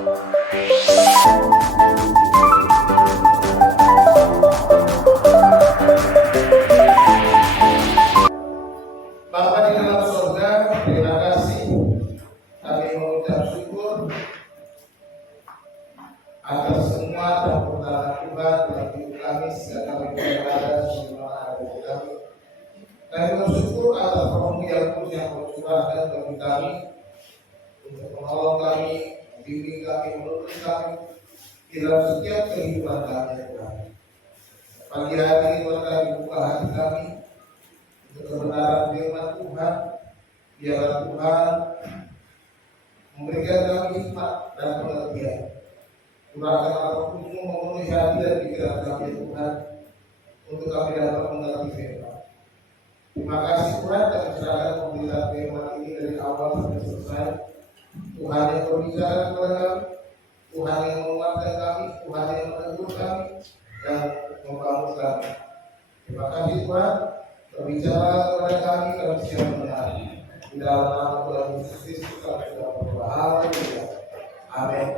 Bapa di dalam surga, terima kasih. Kami mengucap syukur atas semua pertolongan Tuhan dalam hidup kami sehingga kami berada di mana ada di kami. Kami bersyukur atas roh-Mu yang kudus yang bercurahkan bagi kami untuk menolong kami, membimbing kami, menuntun kami di dalam setiap kehidupan kami, Tuhan. Pagi hari ini Tuhan, kami buka hati kami untuk kebenaran firman Tuhan. Biarlah Tuhan memberikan kami hikmat dan pengertian. Curahkan roh-Mu memenuhi hati dan pikiran kami, Tuhan, untuk kami dapat mengerti firman. Terima kasih Tuhan, kami serahkan pemberitaan firman ini dari awal sampai selesai. Tuhan yang berbicara kepada kami, Tuhan yang menguatkan kami, Tuhan yang menegur kami, dan membangun kami. Terima kasih Tuhan, berbicara kepada kami siap mendengar. Di dalam nama Tuhan Yesus Kristus kami sudah berdoa. Haleluya. Amin.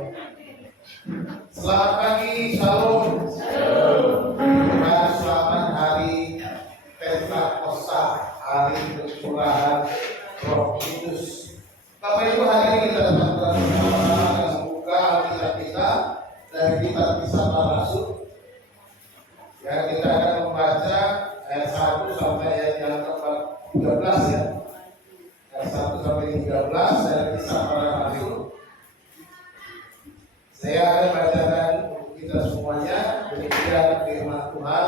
Selamat pagi, shalom. Shalom. Selamat hari Pentakosta, hari pencurahan Roh Kudus. Bapak Ibu, hari ini kita dapat bersama-sama membuka Alkitab kita dari kitab Kisah Para Rasul. Ya, kita akan membaca ayat 1 sampai ayat yang ke-13 ya. Ayat 1 sampai 13 dari Kisah Para Rasul. Saya akan bacakan untuk kita semuanya. Demikian firman Tuhan.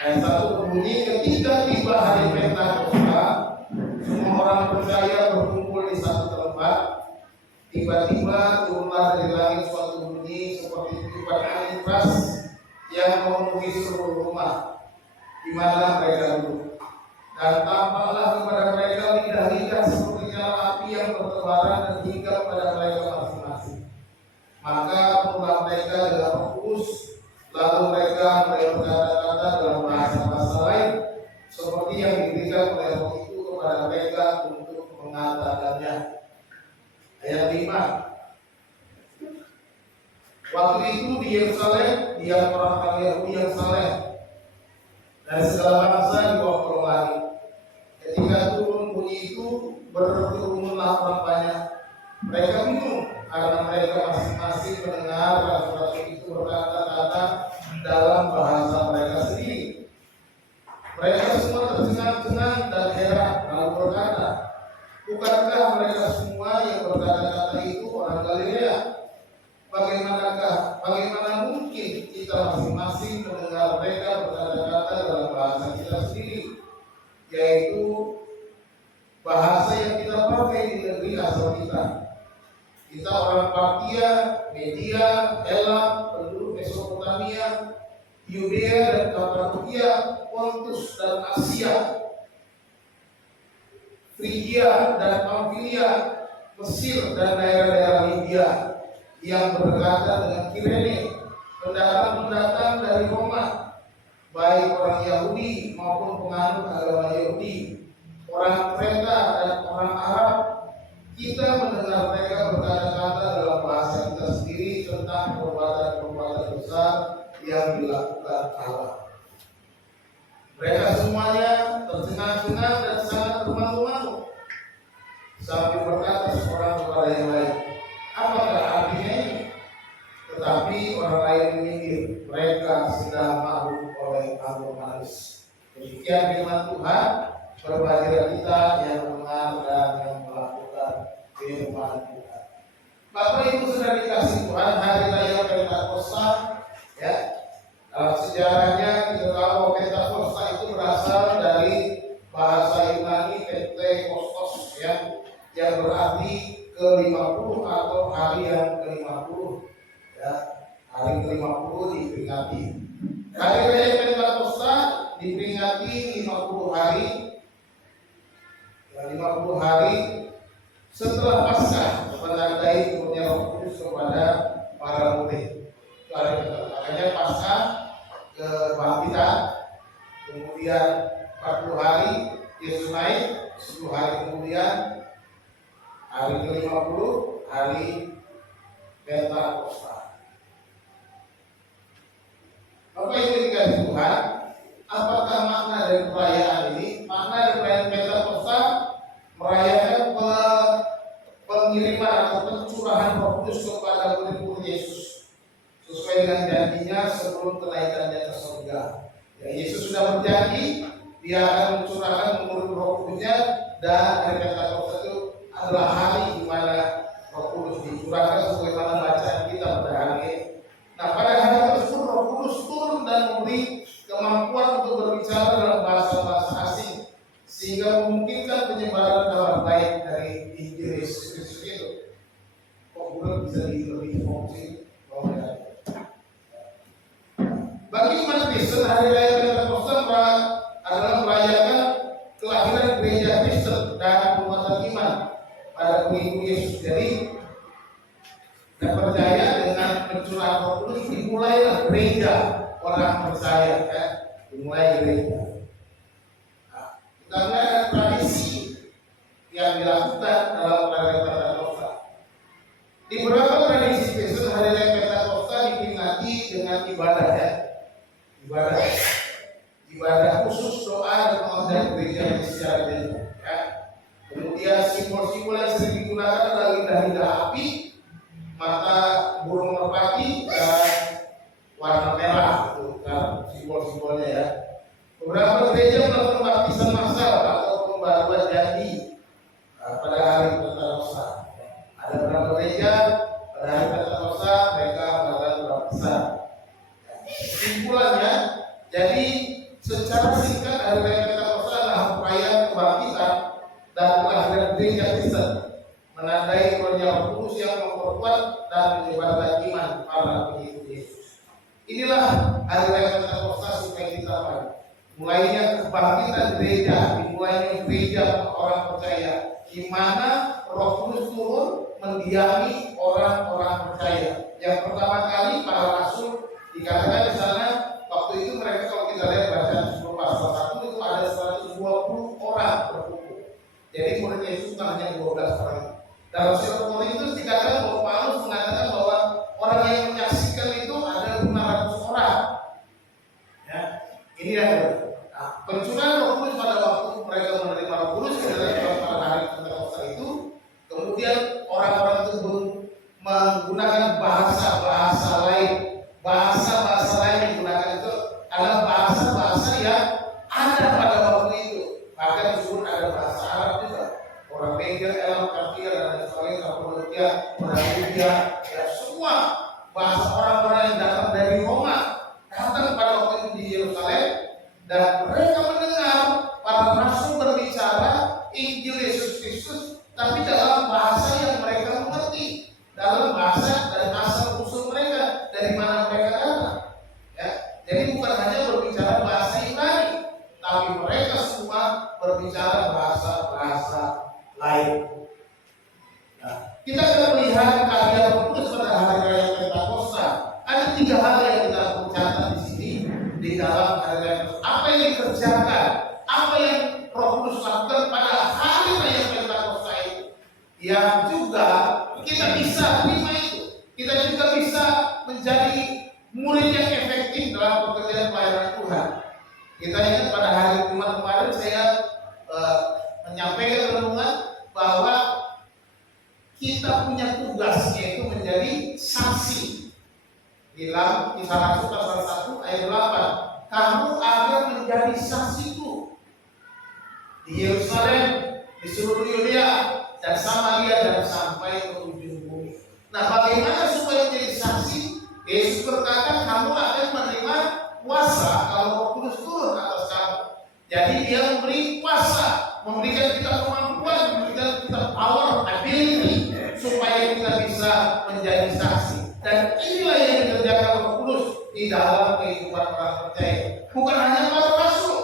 Ayat 1 berbunyi, ketika tiba hari Pentakosta, semua orang percaya berkumpul di satu tempat. Tiba-tiba turunlah dari langit suatu bunyi seperti tiupan angin keras yang memenuhi seluruh rumah di mana mereka duduk. Dan tampaklah kepada mereka lidah-lidah seperti nyala api yang bertebaran dan hingga pada mereka masing-masing. Maka mulai mereka dalam Roh Kudus, lalu mereka berkata-kata dalam bahasa-bahasa lain seperti yang diberikan oleh Roh itu kepada mereka untuk mengatakannya. Ayat 5. Waktu itu di Yerusalem, dia orang Yahudi yang saleh dari segala bangsa di bawah kolong langit. Ketika turun bunyi itu, berkerumunlah orang banyak. Mereka bingung karena mereka masing-masing mendengar rasul-rasul itu berkata-kata dalam bahasa mereka sendiri. Mereka semua tercengang-cengang dan heran, lalu berkata, bukankah mereka semua yang berkata-kata itu orang Galilea? Bagaimana mungkin kita masing-masing mendengar mereka berkata-kata dalam bahasa kita sendiri, yaitu bahasa yang kita pakai di negeri asal kita. Kita orang Partia, Media, Elam, penduduk Mesopotamia, Yudea dan Kapadokia, Pontus dan Asia, Frigia dan Pamfilia, Mesir dan daerah-daerah Libya, yang berdekatan dengan Kirene, pendatang-pendatang dari Roma, baik orang Yahudi maupun penganut agama Yahudi, orang Kreta dan orang Arab. Kita mendengar mereka berkata-kata dalam bahasa kita sendiri tentang perbuatan-perbuatan besar yang dilakukan Allah. Mereka semuanya tercengang-cengang dan sangat bermalu-malu. Sambil berkata seorang kepada yang lain, apakah artinya ini? Tetapi orang lain menyindir, mereka sedang mabuk oleh anggur manis. Demikian firman Tuhan. Berbahagia kita yang mendengar dan yang melakukan firman Tuhan. Bapak Ibu sudah dikasih Tuhan, hari raya Pentakosta, ya. Dalam sejarahnya kita tahu Pentakosta itu berasal dari bahasa Yunani Pentekostos, ya, yang berarti ke-50 atau hari yang ke-50, ya. Hari ke-50 diperingati. Hari raya Pentakosta diperingati 50 hari. 50 hari setelah Paskah menandai turunnya Roh Kudus kepada para murid. Makanya Paskah kebangkitan, kemudian 40 hari Yesus naik, 10 hari kemudian hari ke-50 hari Pentakosta. Bapak Ibu dikasih Tuhan, apakah makna dari perayaan ini? Makna dari perayaan Pentakosta merayakan pengiriman atau pencurahan Roh Kudus kepada murid-murid Yesus sesuai dengan janjinya sebelum kenaikannya ke surga. Ya, Yesus sudah berjanji dia akan mencurahkan menurut Roh Kudusnya, dan hari Pentakosta itu adalah hari di mana Roh Kudus dicurahkan sebagaimana bacaan kita pada hari ini. Nah, pada hari tersebut Roh Kudus turun dan memberi kemampuan untuk berbicara dalam bahasa-bahasa asing sehingga memungkinkan penyebaran kabar baik dari Injil Yesus Kristus itu. Kok bukan bisa lebih fokus? Bagi umat Kristen, hari raya Pentakosta adalah merayakan kelahiran gereja Kristen dan penguatan iman pada pengikut Yesus. Jadi, dan percaya dengan pencurahan Roh Kudus dimulailah gereja orang percaya, kan? Dimulai gereja. Nah, kita mulai dengan tradisi yang dilakukan dalam hari raya Pentakosta. Di beberapa tradisi Kristen, hari raya Pentakosta diperingati dengan ibadah, ya. Ibadah khusus, doa dan pengajian gereja secara general, ya. Kemudian simbol-simbol yang sering digunakan adalah lidah-lidah api, mata burung merpati, dan warna merah, itu kan simbol-simbolnya, ya. Beberapa gereja melakukan baptisan massal atau pembaruan janji pada hari Pentakosta. Ada beberapa gereja pada hari Pentakosta mereka melakukan baptisan. Kesimpulannya, jadi secara singkat hari raya Pentakosta adalah perayaan kebangkitan dan kelahiran gereja Kristen, menandai turunnya Roh Kudus yang memperkuat dan menyebarkan iman para pengikut Yesus. Inilah hari raya Pentakosta supaya kita tahu. Mulainya kebangkitan gereja, dimulainya gereja orang percaya, di mana Roh Kudus turun mendiami orang-orang percaya. Yang pertama kali para rasul dikatakan di sana, waktu itu mereka, kalau kita lihat bacaan 10 pasal 1 itu ada 120 orang berkumpul. Jadi murid Yesus bukan hanya 12 orang. Dalam surat Korintus dikatakan bahwa Paulus mengatakan bahwa orang yang menyaksikan itu ada 500 orang. Ya, ini adalah pencurahan Roh Kudus pada waktu mereka menerima Roh Kudus pada hari Pentakosta itu. Kemudian orang-orang itu menggunakan bahasa-bahasa lain. Bahasa-bahasa lain yang digunakan itu adalah bahasa-bahasa yang ada pada waktu itu. Bahkan disebut ada bahasa Arab juga. Orang Media, Elam, Kartia, dan lain sebagainya, Kappadokia, orang Libya, ya semua bahasa orang-orang yang datang dari Roma datang pada waktu itu di Yerusalem, dan mereka mendengar para rasul berbicara Injil Yesus Kristus, tapi dalam bahasa yang mereka mengerti, dalam bahasa dan asal usul mereka, dari mana mereka datang. Ya, jadi bukan hanya berbicara bahasa Ibrani, tapi mereka semua berbicara bahasa-bahasa lain. Nah, kita akan melihat karya Roh Kudus pada hari raya Pentakosta. Ada 3 hal yang kita catat di sini di dalam hari raya Pentakosta. Apa yang dikerjakan, apa yang Roh Kudus lakukan pada hari raya Pentakosta itu, yang juga kita bisa terima itu. Kita juga bisa menjadi murid yang efektif dalam pekerjaan pelayanan Tuhan. Kita ingat pada hari Jumat kemarin saya menyampaikan renungan bahwa kita punya tugas, yaitu menjadi saksi. Dalam Kisah Rasul pasal 1 ayat 8, kamu akan menjadi saksiku di Yerusalem, di seluruh Yudea dan Samaria, dan sampai ke ujung bumi. Nah, bagaimana supaya menjadi saksi? Yesus berkata, kamu akan menerima kuasa kalau Roh Kudus turun atas kamu. Jadi dia memberi kuasa, memberikan kita kemampuan, memberikan kita power, ability, supaya kita bisa menjadi saksi. Dan inilah yang dikerjakan Roh Kudus di dalam kehidupan orang percaya. Bukan hanya para rasul,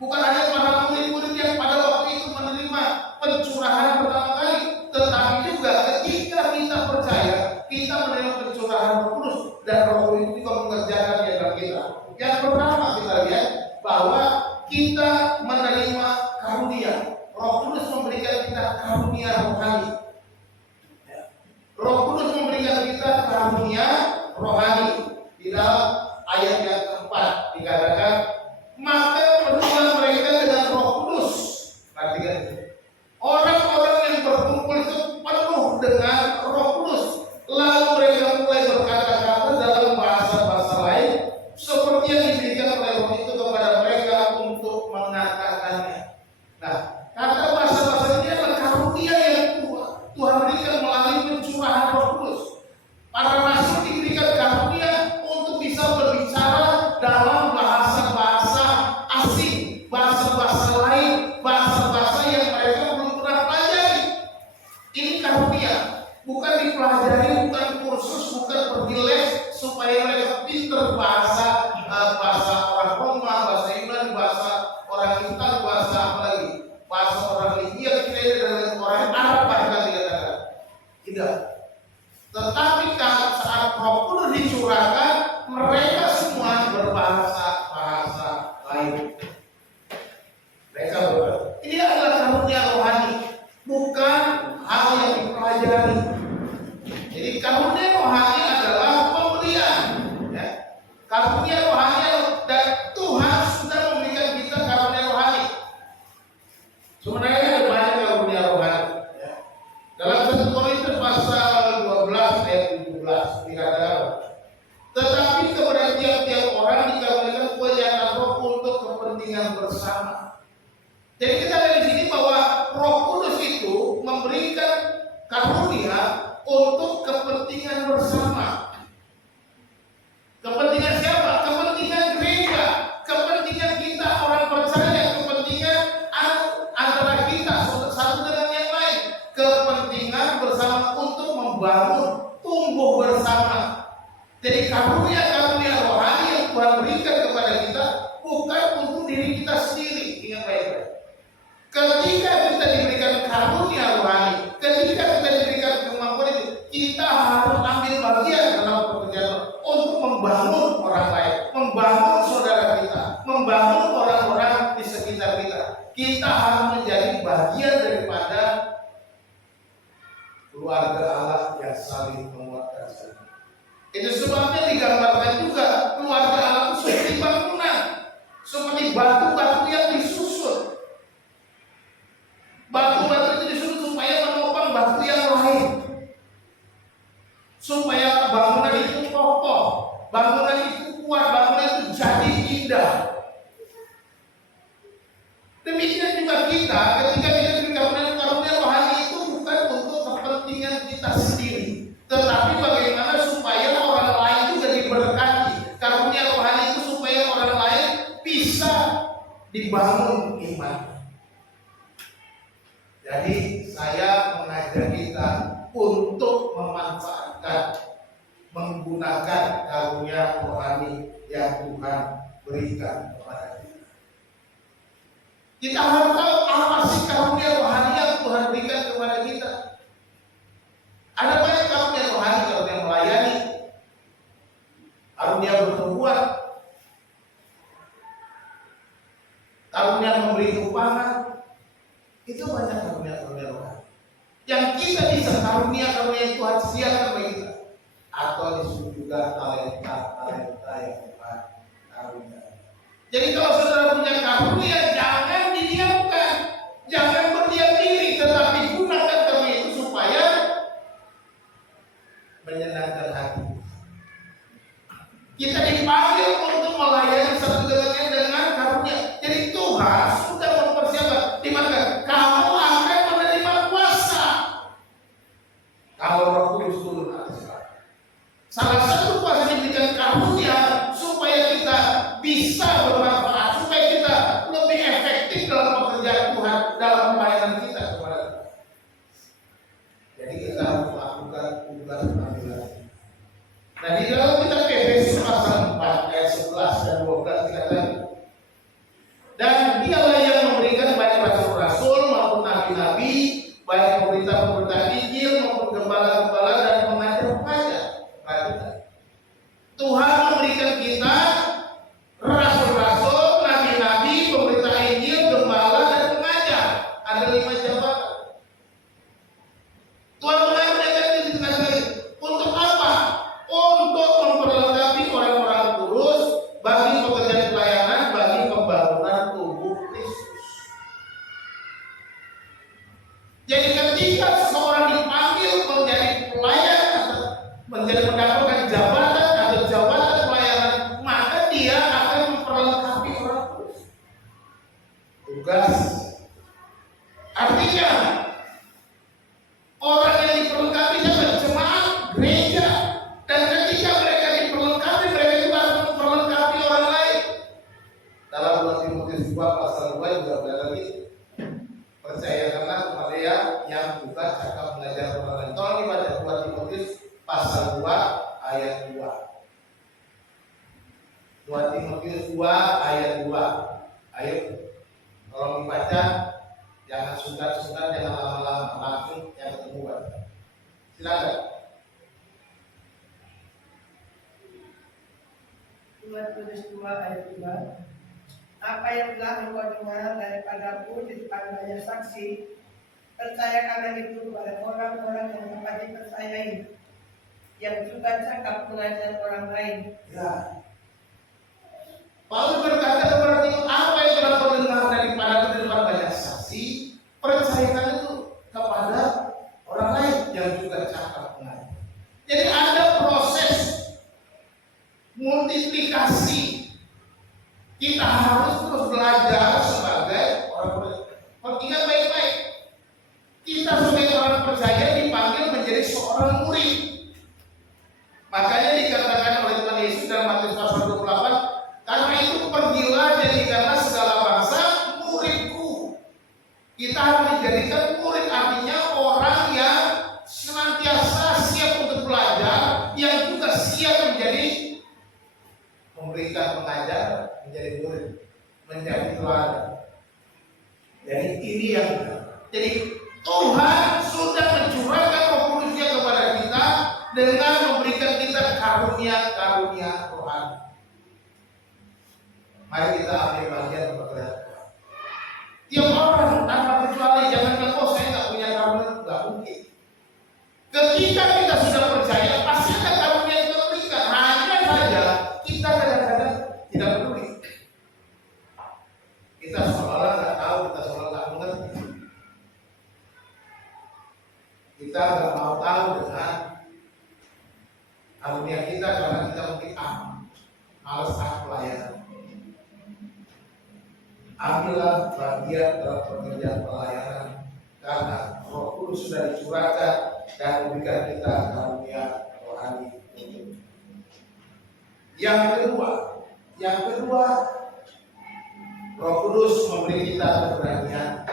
bukan hanya para murid-murid yang pada waktu itu menerima pencurahan pertama kali, tetapi juga ketika kita percaya, kita menerima pencurahan Roh Kudus, dan Roh Kudus juga mengerjakannya dalam kita. Yang pertama kita lihat bahwa kita menerima karunia. Roh Kudus memberikan kita karunia rohani. Roh Kudus memberikan kita karunia rohani. Di dalam ayat yang keempat dikatakan, maka penuhlah mereka dengan Roh Kudus. Perhatikan, orang-orang yang berkumpul itu penuh dengan Roh Kudus. Lalu mereka mulai berkata-kata dalam bahasa-bahasa lain, seperti yang diberikan oleh Roh itu kepada mereka untuk mengatakannya. Nah, kata bahasa-bahasa ini adalah karunia yang Tuhan berikan melalui pencurahan Roh Kudus. Para rasul diberikan karunia untuk bisa berbicara dalam bahasa-bahasa asing, bahasa-bahasa lain, bahasa-bahasa yang mereka belum pernah pelajari. Ini karunia, bukan dipelajari, bukan kursus, bukan pergi les supaya mereka pintar bahasa orang Roma, bahasa Yunani, bahasa orang Itali, bahasa apa lagi, bahasa orang Libya, dan orang Arab bahkan dikatakan. Tidak. Tetapi saat Roh Kudus dicurahkan, mereka semua berbahasa-bahasa lain. Mereka berbahasa. Ini adalah karunia rohani, bukan hal yang dipelajari. Jadi karunia rohani adalah pemberian. Ya. Karunia rohani, dan Tuhan sudah memberikan kita karunia rohani. Sebenarnya ada banyak karunia rohani. Ya. Dalam 1 Korintus pasal 12 ayat 17 dikatakan, tetapi kepada tiap-tiap orang dikaruniakan penyertaan Roh untuk kepentingan bersama. Jadi kita lihat di sini bahwa Roh Kudus itu memberikan karunia untuk kepentingan bersama. Kepentingan siapa? Kepentingan gereja, kepentingan kita orang percaya, kepentingan antara kita satu dengan yang lain, kepentingan bersama untuk membangun, tumbuh bersama. Jadi karunia-karunia rohani yang Tuhan berikan kepada kita bukan untuk diri kita sendiri. Ingat baik-baik. Ketika kita diberikan karunia rohani, ketika kita diberikan kemampuan itu, kita harus ambil bagian dalam pekerjaan untuk membangun orang lain, membangun saudara kita, membangun orang-orang di sekitar kita. Kita harus menjadi bagian daripada keluarga Allah yang saling menguatkan. Itu sebabnya digambarkan juga keluarga Allah itu seperti bangunan, seperti batu-batu yang disusun. Batu-batu itu disusun supaya menopang batu yang lain, supaya bangunan itu kokoh, bangunan itu kuat, bangunan itu jadi indah. Demikian juga kita, ketika kita diberikan karunia rohani itu bukan untuk kepentingan kita sendiri, tetapi bagaimana supaya orang lain juga diberkati. Karunia rohani itu supaya orang lain bisa dibangun iman. Jadi saya mengajak kita untuk memanfaatkan, menggunakan karunia rohani yang Tuhan berikan kepada kita. Kita harus tahu apa sih karunia rohani yang Tuhan berikan kepada kita. Ada banyak karunia rohani, karunia melayani, karunia bernubuat, karunia memberi tumpangan. Itu banyak karunia-karunia rohani yang kita bisa karunia-karunia yang Tuhan sediakan bagi kita. Atau disebut juga talenta yang Tuhan karunia. Jadi kalau saudara punya karunia, jangan didiamkan, jangan berdiam diri, tetapi gunakan karunia itu supaya menyenangkan hati. Kita dipanggil untuk melayani satu dengan lain dengan karunia. Jadi Tuhan sudah mempersiapkan, di mana kamu akan menerima kuasa kalau Roh Kudus turun atas kamu. Salah satu kuasa diberikan karunia supaya kita bisa bermanfaat, supaya kita lebih efektif dalam pekerjaan Tuhan, dalam pelayanan kita kepada Tuhan. Jadi kita harus melakukan tugas panggilan. Nah, di dalam kitab Efesus pasal 4 ayat 11 dan 12 dikatakan, dan dialah yang memberikan baik rasul-rasul maupun nabi-nabi, baik pemerintah-pemerintah Injil maupun gembala-gembala dan pengajar-pengajar. Tuhan memberikan kita rasul-rasul, nabi-nabi, pemerintah Injil, gembala dan pengajar. Ada 5 jabatan. Tuhan mengajarkan kita untuk Timotius pasal 2 ayat 2. 2 Timotius 2 ayat 2. Ayo, tolong dibaca, jangan sungkan-sungkan, jangan lama-lama, langsung yang ketemu baca. Silakan. 2 Timotius 2 ayat 2. Apa yang telah engkau dengar daripadaku di depan banyak saksi, percayakanlah itu kepada orang-orang yang dapat dipercayai, yang juga cakap mengajar orang lain. Ya. Paulus berkata kepada Timotius, apa yang telah kau dengar daripadaku di depan banyak saksi, percayakan itu kepada orang lain yang juga cakap mengajar. Jadi ada proses multiplikasi. Kita harus terus belajar sebagai orang percaya. Ingat baik-baik, kita sebagai orang percaya dipanggil menjadi seorang murid. Makanya dikatakan oleh Tuhan Yesus dalam Matius pasal 28, karena itu pergilah jadikanlah segala bangsa muridku. Kita harus dijadikan murid, artinya orang yang senantiasa siap untuk belajar, yang juga siap menjadi memberikan pengajar, menjadi murid, menjadi teladan. Jadi ini yang jadi Tuhan sudah mencurahkan Roh Kudus-Nya kepada kita dengan memberikan kita karunia-karunia rohani. Mari kita ambil bagian pekerjaan Tuhan. Tiap orang tanpa kecuali, jangan bilang, oh saya nggak punya karunia, nggak mungkin. Ketika kita sudah percaya, pasti ada karunia yang kita berikan. Hanya saja kita kadang-kadang tidak peduli. Kita seolah nggak tahu, kita seolah nggak mengerti. Kita nggak mau tahu dengan karunia kita karena kita mungkin malas pelayanan. Ambillah bagian dalam pekerjaan pelayanan karena Roh Kudus sudah dicurahkan dan memberikan kita karunia rohani. Yang kedua, Roh Kudus memberi kita keberanian.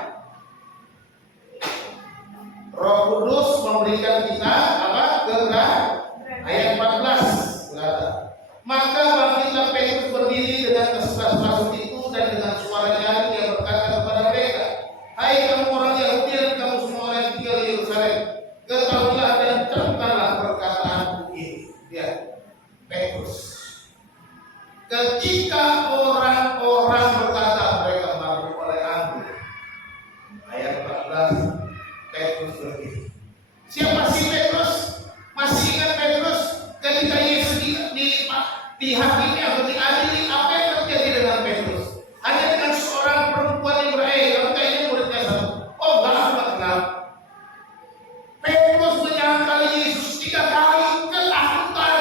Roh Kudus memberikan kita apa? Keberanian. Ayat 14 berkata, maka bangkitlah Petrus berdiri dengan kesukaan itu dan dengan suara nyaring dia berkata kepada mereka, hai kamu orang Yahudi dan kamu semua orang yang tinggal di Yerusalem, ketahuilah dan camkanlah perkataanku ini. Lihat, Petrus. Ketika orang-orang berkata mereka mabuk oleh anggur, ayat 14, Petrus berdiri. Siapa sih Petrus? Masih ingat Petrus ketika Yesus dihakimi atau diadili, apa yang terjadi dengan Petrus? Hanya dengan seorang perempuan Ibrani, kamu kayaknya muridnya satu. Oh enggak kenal. Petrus menyangkal Yesus 3 kali, ketakutan.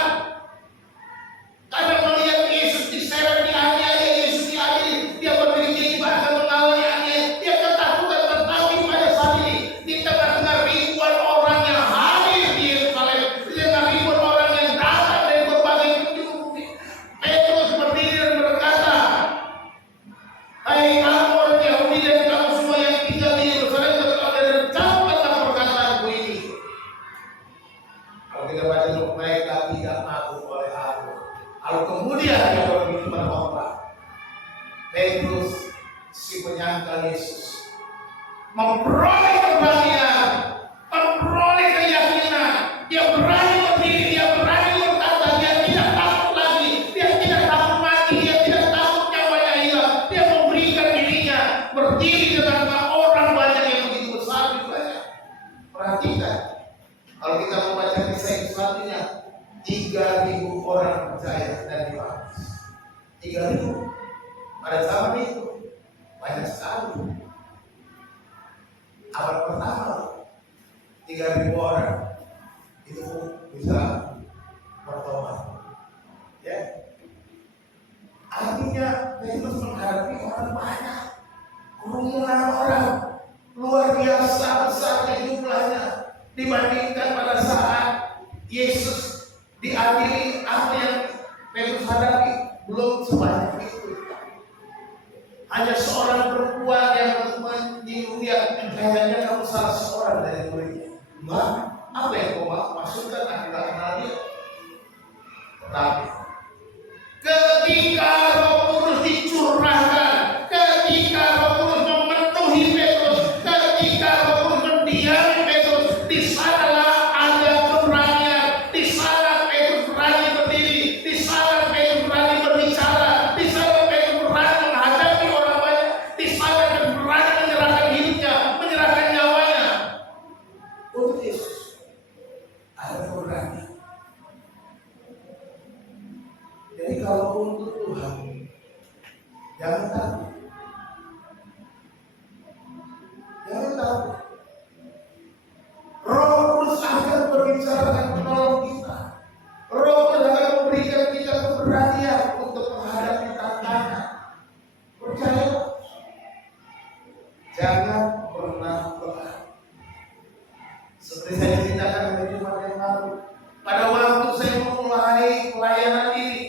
Karena melihat Yesus diseret, dianiaya, Yesus diadili, dia berpikir bahkan mengawalnya, dia ketakutan. Tetapi pada saat ini di tengah-tengah ribuan orang yang hadir di Yerusalem, di tengah ribuan orang yang datang dari berbagai penjuru, Petrus berdiri dan berkata, hai kamu orang Yahudi dan kamu semua yang tinggal di Yerusalem, camkanlah perkataanku ini. Kalau kita baca dulu, mereka tidak mabuk oleh anggur. Lalu kemudian dia berbicara pada khotbah. Petrus si penyangkal Yesus memperoleh keberanian, memperoleh keyakinan. Dia berani berdiri, dia berani berkata, dia tidak takut lagi, dia tidak takut mati, dia tidak takut nyawanya hilang. Dia memberikan dirinya berdiri dengan orang banyak yang begitu besar jumlahnya. Perhatikan, kalau kita membaca kisah yang selanjutnya, 3.000 orang percaya dan dibaptis. 3.000 pada zaman itu banyak sekali. Awal pertama 3.000 orang itu bisa bertobat. Ya, artinya Petrus menghadapi orang banyak, kerumunan orang luar biasa besarnya jumlahnya dibandingkan pada saat Yesus diadili. Apa yang Petrus hadapi belum sebanyak itu. Hanya seorang perempuan yang menyinggung dia, kayaknya kamu salah seorang dari muridnya. Apa yang kau maksudkan? Aku nggak kenal dia. Tetapi ketika Roh Kudus dicurahkan, ketika Roh Kudus memenuhi Petrus, ketika Roh Kudus mendiami Petrus, di sanalah ada keberanian, di sana Petrus berani berdiri, di sana Petrus berani berbicara, di sana Petrus berani menghadapi orang banyak, di sana Petrus berani menyerahkan hidupnya, menyerahkan nyawanya untuk Yesus. Ada keberanian. Jadi kalau untuk Tuhan, jangan takut. Jangan takut. Roh Kudus akan berbicara dan menolong kita. Roh Kudus akan memberikan kita keberanian untuk menghadapi tantangan. Percaya. Jangan pernah lengah. Seperti saya ceritakan dari Jumat yang lalu, pada waktu saya memulai pelayanan ini,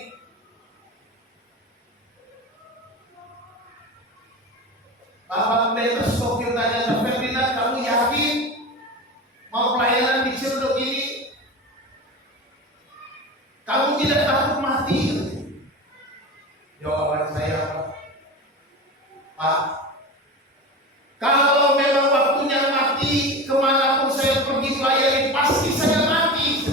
Bapak Pendeta Sofil tanya, Ferdinand, kamu yakin mau pelayanan di Ciledug ini? Kamu tidak takut mati? Jawaban saya, Pak, kalau memang waktunya mati, kemanapun saya pergi melayani, pasti saya mati.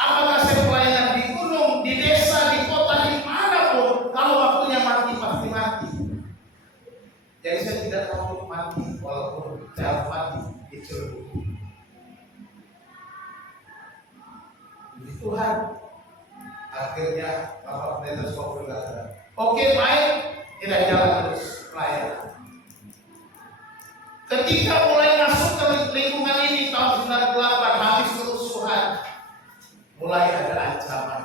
Apakah saya pelayanan di gunung, di desa, di kota, di manapun, kalau waktunya mati, pasti mati. Jadi saya tidak takut mati, walaupun saya mati di Ciledug. Puji Tuhan, akhirnya Bapak Pendeta Sofil berkata, oke, baik, tidak jalan terus pelayanan. Ketika mulai masuk ke lingkungan ini tahun 98, habis kerusuhan, mulai ada ancaman.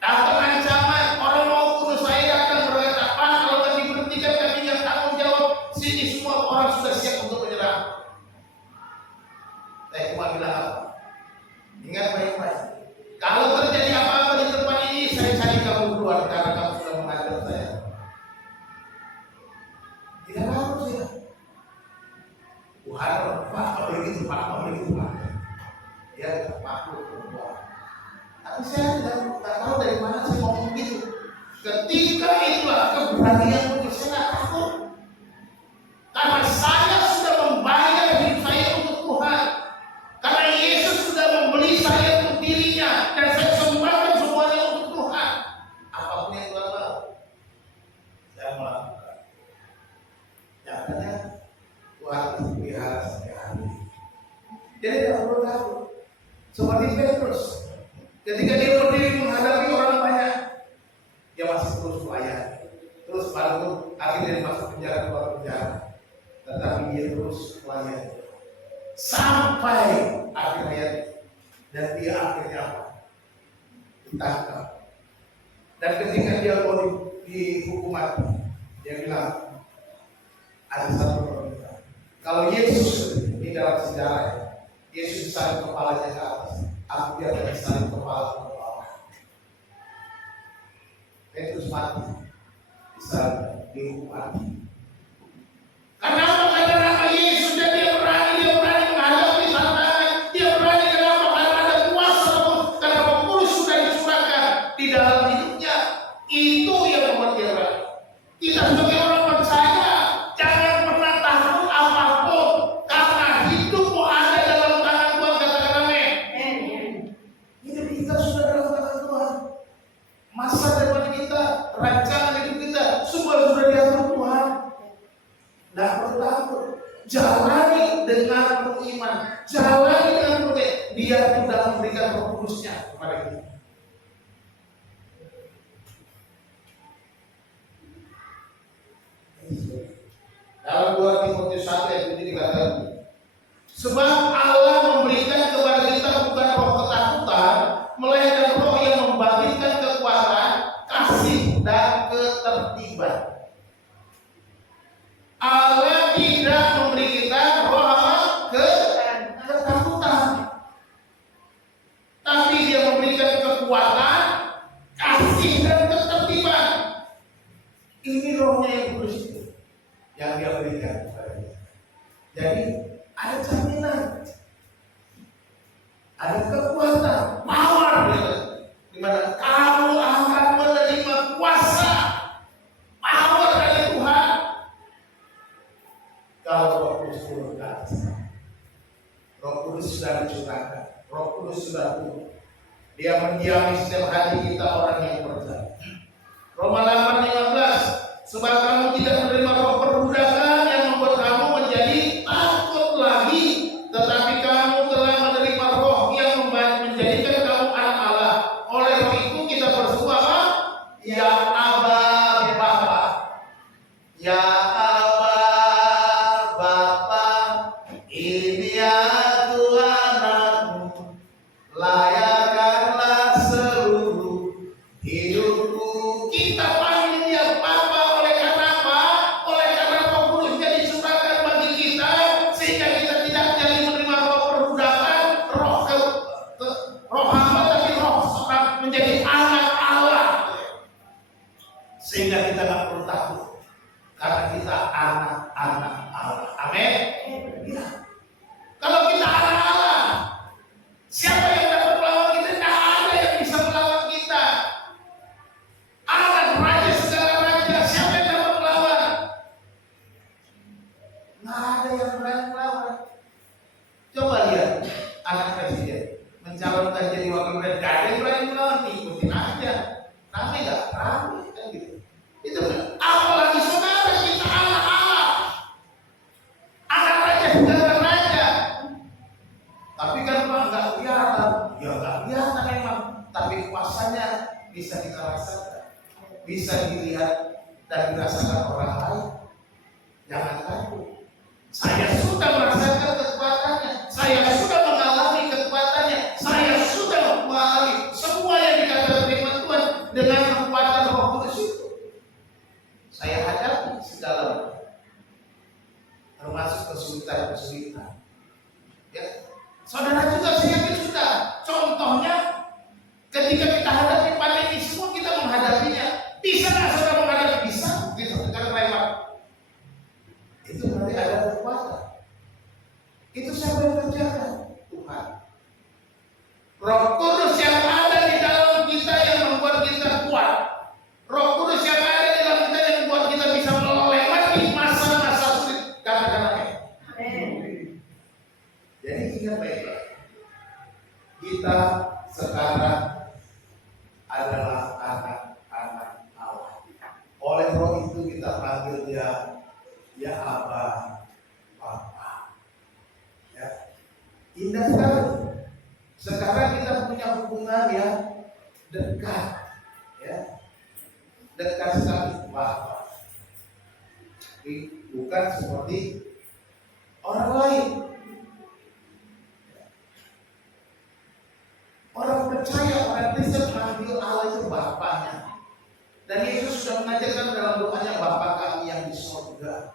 Datang ancaman, orang mau bunuh saya datang berkata, Pak, kalau nggak diberhentikan kami yang tanggung jawab. Sini semua orang sudah siap untuk menyerah. Saya cuma bilang apa? Ingat baik-baik. Kalau terjadi apa-apa di tempat ini, saya cari kamu keluar karena kamu sudah mengajar saya. Tidak harus ya. Tuhan, Pak, kalau begitu, Pak, kalau begitu, Pak. Ya, Pak, keluar. Tapi saya tidak tahu dari mana saya ngomong begitu. Ketika itulah keberanian untuk saya takut. Karena saya sudah membayar hidup saya untuk Tuhan. Karena Yesus sudah membeli saya untuk dirinya. Dan saya sembahkan semuanya untuk Tuhan. Apapun yang Tuhan mau, saya melakukan. Nyatanya Tuhan pelihara sampai hari ini. Jadi tidak perlu takut. Seperti Petrus, ketika dia berdiri menghadapi orang banyak, dia masih terus melayani. Terus baru akhirnya dia masuk penjara, keluar penjara. Tetapi dia terus melayani sampai akhirnya, dan dia akhirnya apa? Ditangkap. Dan ketika dia mau dihukum mati, dia bilang ada satu permintaan. Kalau Yesus ini dalam sejarah, Yesus disalib kepalanya ke atas, aku biar disalib kepala ke bawah. Petrus mati, disalib, dihukum mati. Kenapa? Karena nama Yesus, dan dia berani menghadapi tantangan. Dia berani kenapa? Karena ada kuasa pun, karena Roh Kudus sudah dicurahkan di dalam hidupnya. Itu yang membuat dia berani. Kita sebagai orang percaya, jangan pernah takut apapun, karena hidupmu ada dalam tangan Tuhan. Katakan amin. Hidup kita sudah dalam tangan Tuhan. Masa depan kita, rancangan hidup kita, semua sudah diatur Tuhan. Tidak perlu takut. Jalani dengan penuh iman. Jalani dengan penuh. Dia sudah memberikan Roh Kudusnya kepada kita. Dalam 2 Timotius 1 ayat 7 dikatakan, sebab Allah memberikan kepada kita bukan roh ketakutan, melainkan roh yang membangkitkan kekuatan, kasih, dan ketertiban. Allah tidak memberi kita roh ketakutan, tapi Dia memberikan kekuatan, kasih, dan ketertiban. Ini rohnya yang kudus yang Dia berikan kepada kita. Jadi ada jaminan Ada kekuatan, power, di mana kamu akan menerima kuasa, power dari Tuhan. Kalau Roh Kudus turun ke atas, Roh Kudus sudah dicurahkan, Roh Kudus sudah turun. Dia mendiami setiap hati kita orang yang percaya. Roma 8:15, sebab kamu tidak menerima roh perbudakan yang membuat kamu menjadi takut lagi, tetapi kamu telah menerima roh yang menjadikan kamu anak Allah. Oleh roh itu kita berseru apa? Ya Aba Bapa. Ya Aba Bapa, ini aku anakmu, layakkanlah seluruh hidupku. Kita panggil dia Bapa oleh karena apa? Oleh karena Roh Kudus yang dicurahkan bagi kita, sehingga kita tidak jadi menerima roh perbudakan, roh hamba, tapi roh seorang menjadi anak Allah, sehingga kita nggak perlu takut karena kita anak-anak Allah. Amin. Ya. Kalau kita anak Allah, siapa yang dapat melawan kita? Tidak ada yang bisa melawan kita. Anak raja segala raja, siapa yang dapat melawan? Nggak ada yang berani melawan. Coba lihat anak presiden mencalonkan jadi wakil presiden, nggak ada yang berani melawan, ikutin aja. Rame nggak? Rame kan gitu. Itu apalagi saudara, kita anak Allah, anak raja segala raja. Tapi kan Pak nggak kelihatan, ya nggak kelihatan memang. Tapi kuasanya bisa kita rasakan, bisa dilihat dan dirasakan orang lain. Jangan takut. Saya sudah merasakan kekuatannya, saya sudah mengalami kekuatannya, saya sudah mengalami semua yang dikatakan firman Tuhan dengan kekuatan Roh Kudus itu. Saya hadapi segala, termasuk kesulitan-kesulitan. Ya. Saudara juga saya yakin sudah. Contohnya ketika kita hadapi pandemi, semua kita menghadapinya. Bisa nggak saudara menghadapi? Bisa. Bisa. Karena lewat. Itu berarti ada kekuatan. Itu siapa yang kerjakan? Tuhan. Roh Kudus yang ada di dalam kita yang membuat kita kuat. Roh Kudus yang ada di dalam kita yang membuat kita bisa melewati masa-masa sulit. Katakan amin. Jadi ingat baik-baik, kita sekarang adalah anak-anak Allah. Oleh roh itu kita panggil dia, ya Aba Bapa. Ya. Indah sekali. Sekarang kita punya hubungan yang dekat, ya, dekat sekali Bapa. Bukan seperti orang lain. Orang percaya, orang Kristen panggil Allah itu Bapaknya. Dan Yesus sudah mengajarkan dalam doanya, Bapa kami yang di surga.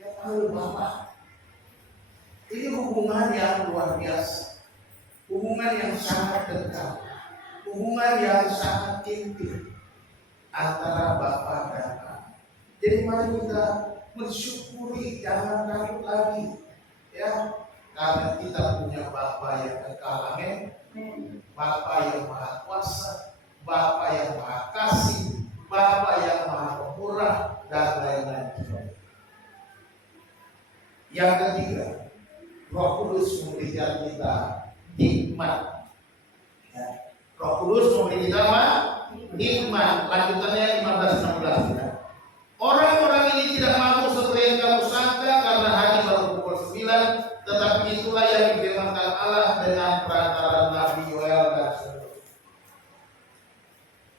Ya panggil Bapa. Ini hubungan yang luar biasa. Hubungan yang sangat dekat. Hubungan yang sangat intim antara Bapa dan Anak. Jadi mari kita bersyukuri, jangan takut lagi. Ya, karena kita punya Bapa yang kekal. Amin. Bapa yang maha kuasa, Bapa yang maha kasih, Bapa yang maha pemurah, dan lain-lain. Yang ketiga, Roh Kudus memberikan kita hikmat. Ya. Roh Kudus memberi kita apa? Hikmat. Lanjutannya 15-16. Ya. Orang-orang ini tidak mampu seperti yang kamu sangka, karena hanya baru pukul 9. Tetapi itulah yang difirmankan Allah dengan perantara Nabi Yoel dan seterusnya.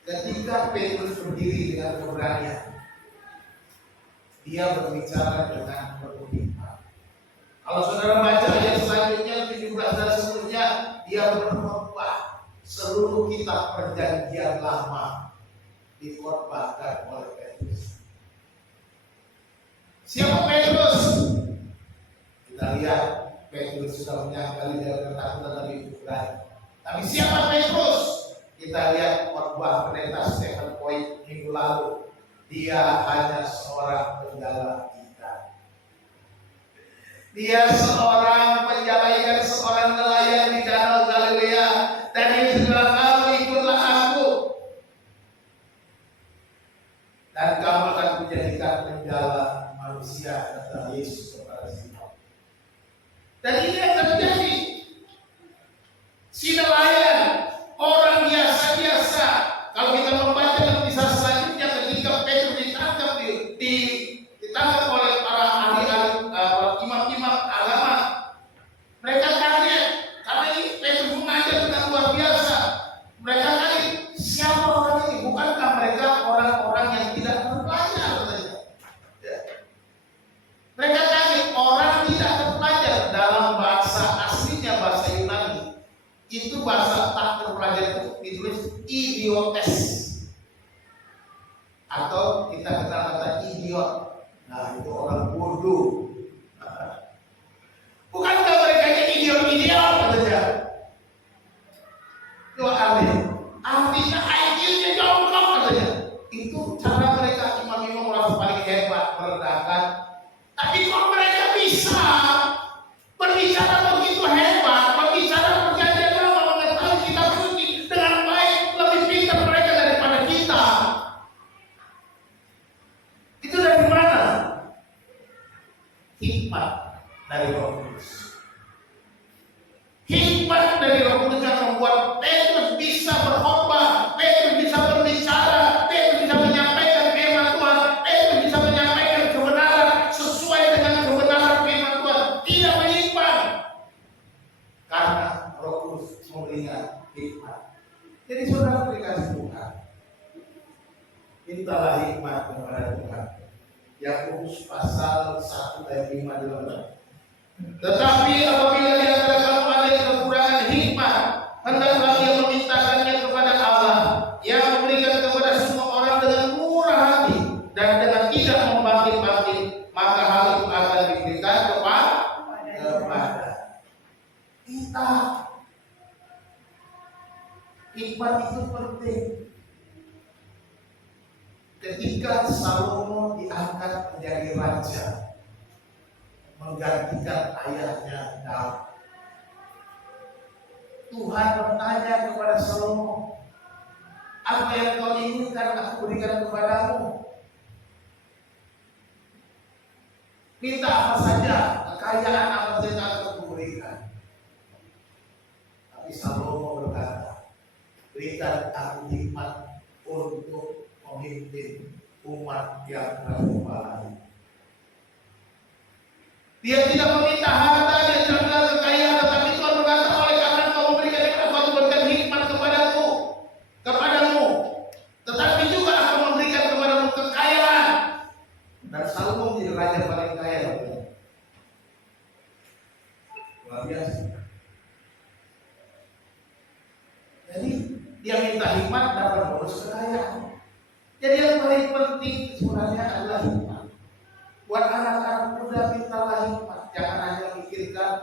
Ketika Petrus berdiri dengan keberanian, dia berbicara dengan penuh hikmat. Kalau saudara baca ayat selanjutnya 17 dan seterusnya, dia berkhotbah seluruh kitab perjanjian lama dikhotbahkan oleh Petrus. Siapa Petrus? Kita lihat Petrus sudah menyangkali dalam ketakutan dari berani. Tapi siapa Petrus? Kita lihat khotbah pendeta Stephen Point minggu lalu. Dia hanya seorang penjala ikan. Dia seorang penjala ikan, seorang nelayan di danau Galilea. Itu bahasa tak terpelajar itu ditulis idiotes, atau kita kenal kata idiot. Nah, itu orang bodoh. Bukankah mereka ini idiot-idiot katanya? Itu artinya IQ-nya jongkok katanya. Itu cara mereka imam-imam merasa paling hebat, merendahkan. Tapi kok mereka bisa berbicara begitu hebat, berbicara perjanjian lama, mengetahui kitab suci dengan baik, lebih pintar mereka daripada kita. Itu dari mana? Hikmat dari Roh Kudus. Hikmat dari Roh Kudus yang membuat Petrus bisa berkhotbah, Petrus bisa berbicara, Petrus bisa menyampaikan firman Tuhan, Petrus bisa menyampaikan kebenaran sesuai dengan kebenaran firman Tuhan, tidak menyimpang. Karena Roh Kudus memberinya hikmat. Jadi saudara dikasih Tuhan, mintalah hikmat kepada Tuhan. Yakobus pasal 1 ayat 5 dilakukan. Tetapi apabila di antara kamu ada yang kekurangan hikmat, hendaklah ia memintakannya kepada Allah, yang memberikan kepada semua orang dengan murah hati dan dengan tidak membangkit-bangkit, maka hal itu akan diberikan kepada kita. Hikmat itu penting. Ketika Salomo diangkat menjadi raja, menggantikan ayahnya Daud, Tuhan bertanya kepada Salomo, apa yang kau inginkan aku berikan kepadamu? Minta apa saja, kekayaan apa saja aku berikan. Tapi Salomo berkata, berikan aku hikmat untuk memimpin umat yang aku kepalai. Dia tidak meminta harta, dia tidak meminta kekayaan, tetapi Tuhan berkata, oleh karena kau memberikan hikmat, aku memberikan hikmat kepadamu. Tetapi juga aku memberikan kepadamu kekayaan. Dan Salomo menjadi raja paling kaya. Luar biasa. Jadi dia minta hikmat dapat bonus kekayaan. Jadi yang paling penting sebenarnya adalah hikmat. Buat anak-anak muda mintalah hikmat. Jangan hanya mikirkan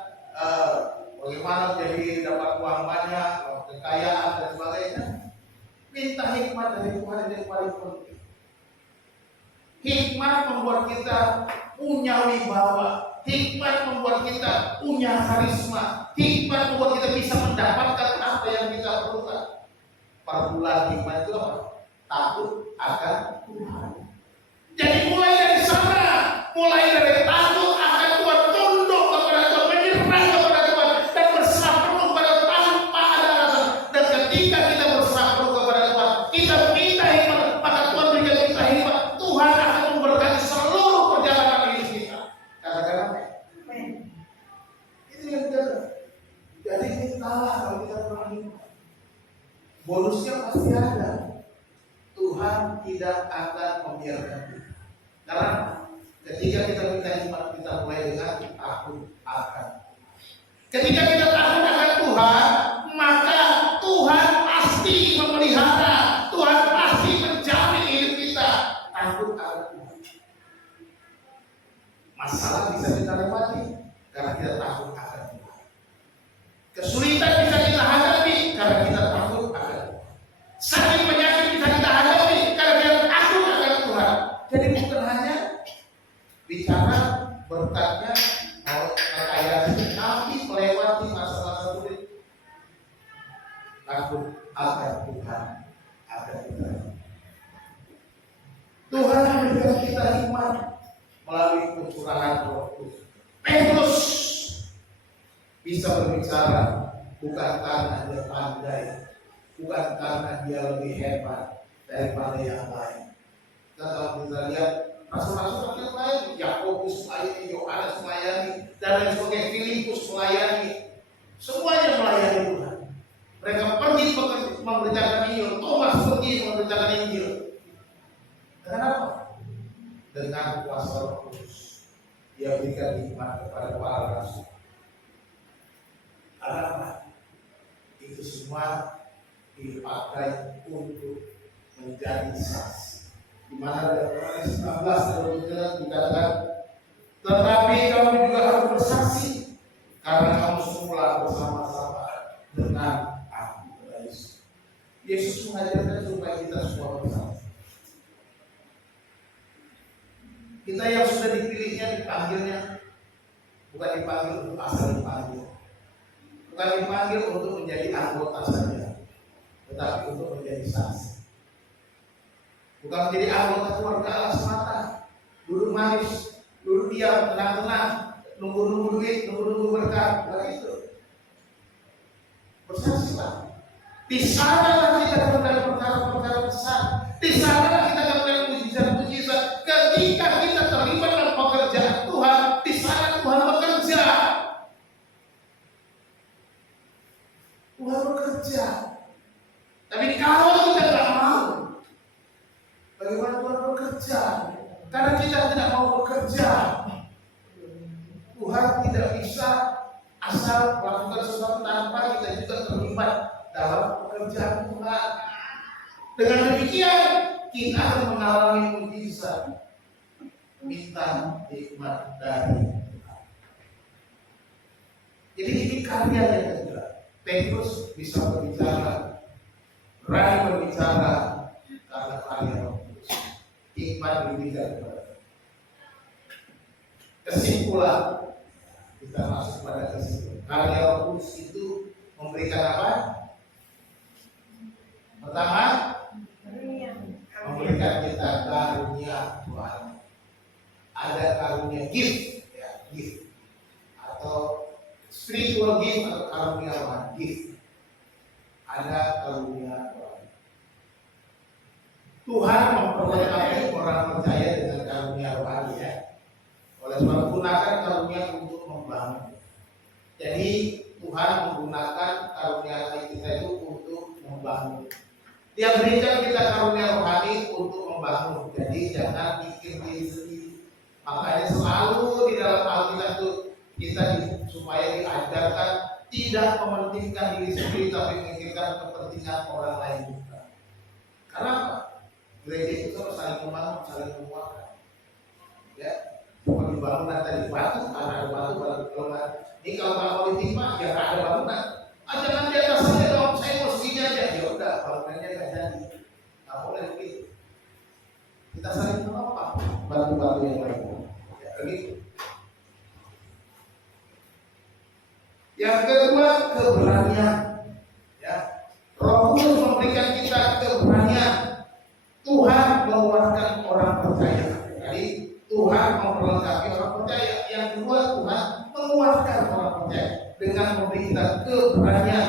bagaimana jadi dapat uang banyak, kekayaan dan sebagainya. Minta hikmat dari Tuhan yang paling penting. Hikmat membuat kita punya wibawa. Hikmat membuat kita punya karisma. Hikmat membuat kita bisa mendapatkan apa yang kita perlukan. Perbulan hikmat itu apa? Takut akan Tuhan. Jadi mulai dari sana, mulai dari takut akan Tuhan, tunduk kepada Tuhan, menyerah kepada Tuhan, dan berserah penuh kepada tanpa ada alasan. Dan ketika kita berserah penuh kepada Tuhan, kita minta hikmat, maka Tuhan berikan kita hikmat. Tuhan akan memberkati seluruh perjalanan hidup kita. Katakan amin. Itu yang kita. Jadi mintalah kalau kita kurang hikmat. Bonusnya pasti ada. Tuhan tidak akan membiarkan kita. Karena ketika kita minta hikmat, kita mulai dengan takut akan. Ketika kita takut akan Tuhan, maka Tuhan pasti memelihara, Tuhan pasti menjamin hidup kita. Takut akan Tuhan. Masalah bisa kita lewati karena kita takut akan Tuhan. Kesulitan bisa kita hadapi karena kita takut akan Tuhan. Sakit penyakit bisa kita hadapi karena kita takut akan Tuhan. Jadi bukan hanya bicara berkatnya mau kekayaan, tapi melewati masa-masa sulit. Takut akan Tuhan akan kita. Tuhan memberikan kita hikmat melalui pencurahan Roh Kudus. Petrus bisa berbicara bukan karena dia pandai, bukan karena dia lebih hebat daripada yang lain. Kalau kita lihat rasul-rasul yang lain, Yakobus melayani, Yohanes melayani, dan lain sebagainya, Filipus melayani, semuanya melayani Tuhan. Mereka pergi memberitakan Injil, Thomas pergi memberitakan Injil. Dengan apa? Dengan kuasa Roh Kudus. Dia berikan hikmat kepada para rasul. Karena apa? semua dipakai untuk menjadi saksi. Di mana dalam Yohanes 19 dikatakan, tetapi kamu juga harus bersaksi karena kamu semula bersama-sama dengan aku. Yesus mengajarkan supaya kita semua bersaksi. Kita yang sudah dipilihnya, dipanggilnya, bukan dipanggil untuk asal dipanggil, bukan dipanggil untuk menjadi anggota saja, tetapi untuk menjadi saksi. Bukan menjadi anggota keluarga Allah semata, duduk manis, duduk diam, tenang-tenang, nunggu-nunggu duit, nunggu-nunggu berkat, bukan itu. Bersaksilah. Di sanalah kita mengenal perkara-perkara besar. Di sanalah kita mengenal mujizat-mujizat. Ketika kita terlibat dalam pekerjaan Tuhan, di sana Tuhan bekerja. Tuhan bekerja. Tapi kalau kita tidak mau, bagaimana Tuhan bekerja? Karena kita tidak mau bekerja, Tuhan tidak bisa asal melakukan sesuatu tanpa kita juga terlibat dalam pekerjaan Tuhan. Dengan demikian kita akan mengalami mujizat, minta hikmat dari Tuhan. Jadi ini karya yang kedua. Petrus bisa berbicara, berani berbicara karena karya Roh Kudus. Hikmat berbicara kepada. Kesimpulan, kita masuk pada kesimpulan. Karya Roh Kudus itu memberikan apa? Pertama, memberikan kita karunia Tuhan. Ada karunia gift, ya, gift atau spiritual gift atau karunia Tuhan, gift. Ada karunia Tuhan. Tuhan memperlengkapi orang percaya dengan karunia rohani, ya. Oleh sebab gunakan karunia untuk membangun. Jadi Tuhan menggunakan karunia kita itu untuk membangun. Dia berikan kita karunia rohani untuk membangun. Jadi jangan pikir diri sendiri. Makanya selalu di dalam Alkitab itu kita supaya diajarkan tidak mementingkan diri sendiri, tapi memikirkan kepentingan orang lain juga. Karena apa? Gereja itu harus saling membangun, saling menguatkan. Ya, seperti bangunan tadi, batu, karena ada batu, kalau ini kalau nggak mau ditimpa, ya nggak ada bangunan. Jangan di atas saja dong, saya mau segini aja. Ya udah, bangunannya nggak jadi. Nggak boleh begitu. Kita saling menopang batu-batu yang lain. Ya begitu. Yang kedua, keberanian. Ya, Roh Kudus memberikan kita keberanian. Tuhan mengeluarkan orang percaya. Jadi Tuhan memperlengkapi orang percaya. Yang kedua, Tuhan mengeluarkan orang percaya dengan memberi kita keberanian.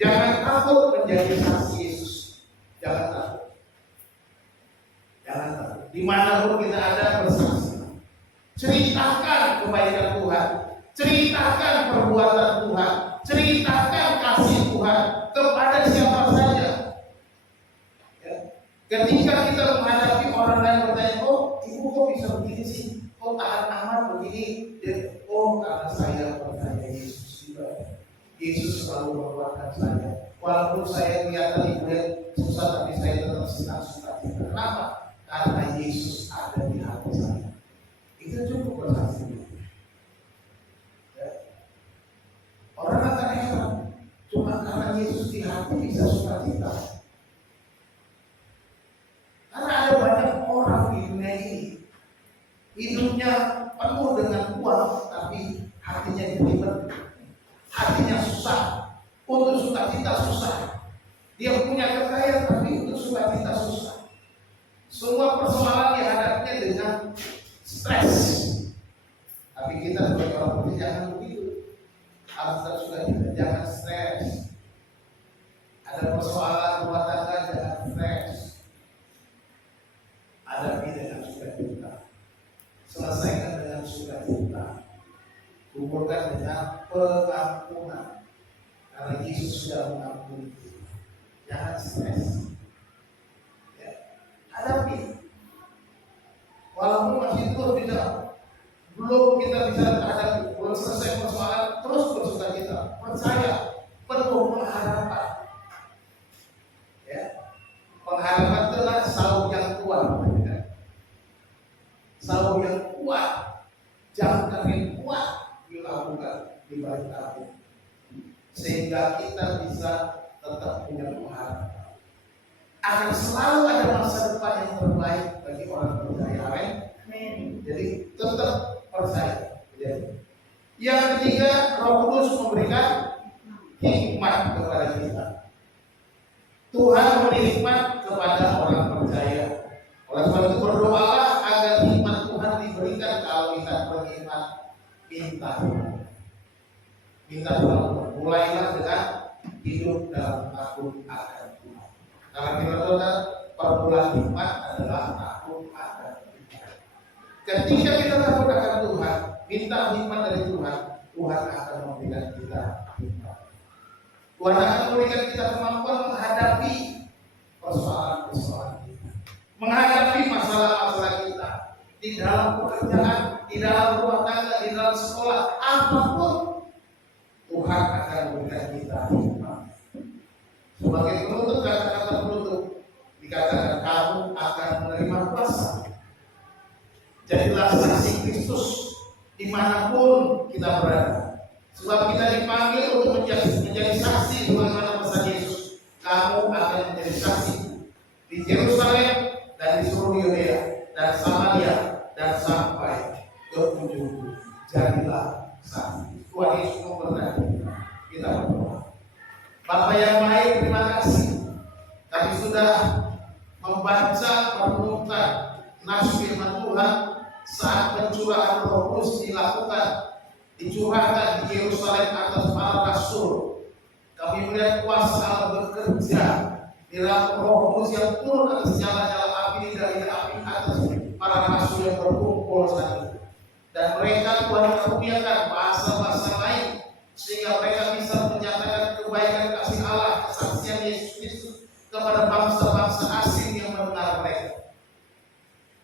Jangan takut menjadi saksi Yesus. Jangan takut. Jangan takut. Dimanapun kita ada, bersaksi. Ceritakan kebaikan Tuhan. Ceritakan perbuatan Tuhan. Ceritakan kasih Tuhan kepada siapa saja. Ya. Ketika kita menghadapi orang lain bertanya, oh ibu kok bisa begini sih? Kok tahan amat begini? Dan, oh karena saya percaya Yesus juga. Yesus selalu menguatkan saya. Walaupun saya kelihatan ibu susah, tapi saya tetap senang sukacita. Kenapa? Karena Yesus ada di hati saya. Itu cukup bersaksi. Ya. Orang akan heran, cuma karena Yesus di hati bisa sukacita. Karena ada banyak orang di dunia ini hidupnya penuh dengan uang, tapi hatinya dilibat, hatinya susah, untuk sukacita susah. Dia punya kekayaan, tapi untuk sukacita susah. Semua persoalan dihadapinya dengan stres. Tapi kita sebagai orang putih jangan begitu. Harus sukacita, jangan stres. Ada persoalan rumah tangga, jangan stres. Hadapi dengan sukacita. Selesaikan dengan sukacita. Kumpulkan dengan pengampunan. Karena Yesus sudah mengampuni. Jangan stres. Ya. Hadapi. Walaupun masih terus belum kita bisa hadapi, belum selesai persoalan, terus bersukacita. Percaya, penuh pengharapan. sehingga kita bisa tetap punya pengharapan. Akan selalu ada masa depan yang terbaik bagi orang percaya. Amin. Jadi tetap percaya. Yang ketiga, Roh Kudus memberikan hikmat kepada kita. Tuhan memberi hikmat kepada orang percaya. Oleh sebab itu berdoalah agar hikmat Tuhan diberikan. Kalau kita berhikmat, minta Tuhan. Mulailah dengan hidup dalam takut akan Tuhan. Karena kita tahu permulaan hikmat adalah takut akan Tuhan. Ketika kita takut akan Tuhan, minta hikmat dari Tuhan, Tuhan akan memberikan kita hikmat. Tuhan akan memberikan kita kemampuan menghadapi persoalan-persoalan kita, menghadapi masalah-masalah kita di dalam pekerjaan, di dalam rumah tangga, di dalam sekolah, apapun Tuhan akan memberikan kita hikmat. Sebagai penutup, kata-kata penutup dikatakan kamu akan menerima kuasa. Jadilah saksi Kristus dimanapun kita berada. Sebab kita dipanggil untuk menjadi saksi bagaimana pesan Yesus. Kamu akan menjadi saksi di Yerusalem dan di seluruh Yudea dan Samaria dan sampai ke ujung. Jadilah saksi. Tuhan Yesus memberkati kita berdoa. Bapa yang baik, terima kasih. Kami sudah membaca merenungkan nas firman Tuhan saat pencurahan Roh Kudus dilakukan, dicurahkan di Yerusalem atas para rasul. Kami melihat kuasa Allah bekerja di dalam Roh Kudus yang turun atas nyala-nyala api dari api atas para rasul yang berkumpul saat itu. Dan mereka Tuhan karuniakan bahasa-bahasa lain sehingga mereka bisa menyatakan kebaikan kasih Allah, kesaksian Yesus Kristus kepada bangsa-bangsa asing yang mendengar mereka.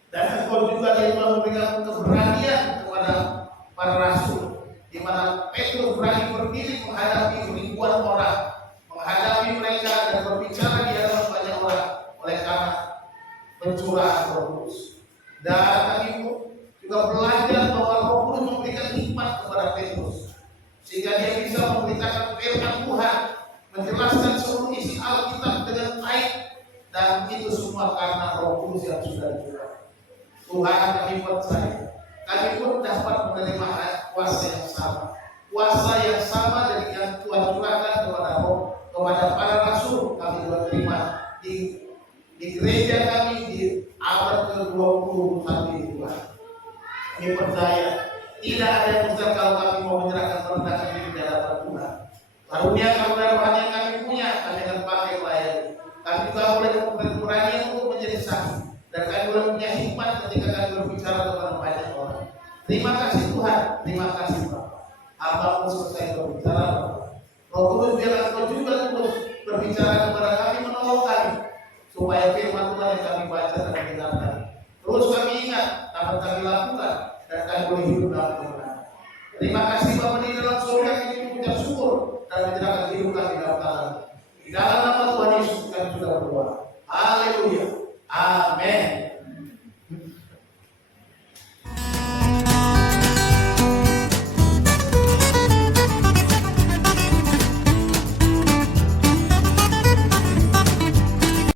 Dan Engkau juga yang memberikan keberanian kepada para rasul, di mana Petrus berani berdiri menghadapi ribuan orang, menghadapi mereka dan berbicara di hadapan banyak orang oleh karena pencurahan Roh Kudus. Dan kami juga belajar bahwa Roh Kudus memberikan hikmat kepada Petrus sehingga dia bisa memberitakan firman Tuhan, menjelaskan seluruh isi Alkitab dengan baik, dan itu semua karena Roh Kudus yang sudah dicurahkan. Tuhan, kami percaya kami pun dapat menerima kuasa yang sama dari yang Tuhan curahkan kepada para rasul. Kami juga terima di gereja kami di abad ke-21 ini, Tuhan. Kami percaya tidak ada yang besar kalau kami mau menyerahkan merendahkan diri di hadapan Tuhan. Karunia Tuhan yang kami punya, kami akan pakai melayani. Kami juga boleh berani untuk menjadi saksi, dan kami boleh punya hikmat ketika kami berbicara kepada banyak orang. Terima kasih Tuhan, terima kasih Bapak. Hamba-Mu selesai berbicara, Roh Kudus biarlah Engkau juga terus berbicara kepada kami, menolong kami supaya firman Tuhan yang kami baca dan mendengarkan terus kami ingat, dapat kami lakukan, dan kami boleh hidup dalam kebenaran. Terima kasih Bapak, di dalam surga kami mengucap syukur dan menyerahkan hidup kami dalam tangan. Di dalam nama Tuhan Yesus kami sudah berdoa. Haleluya. Amin.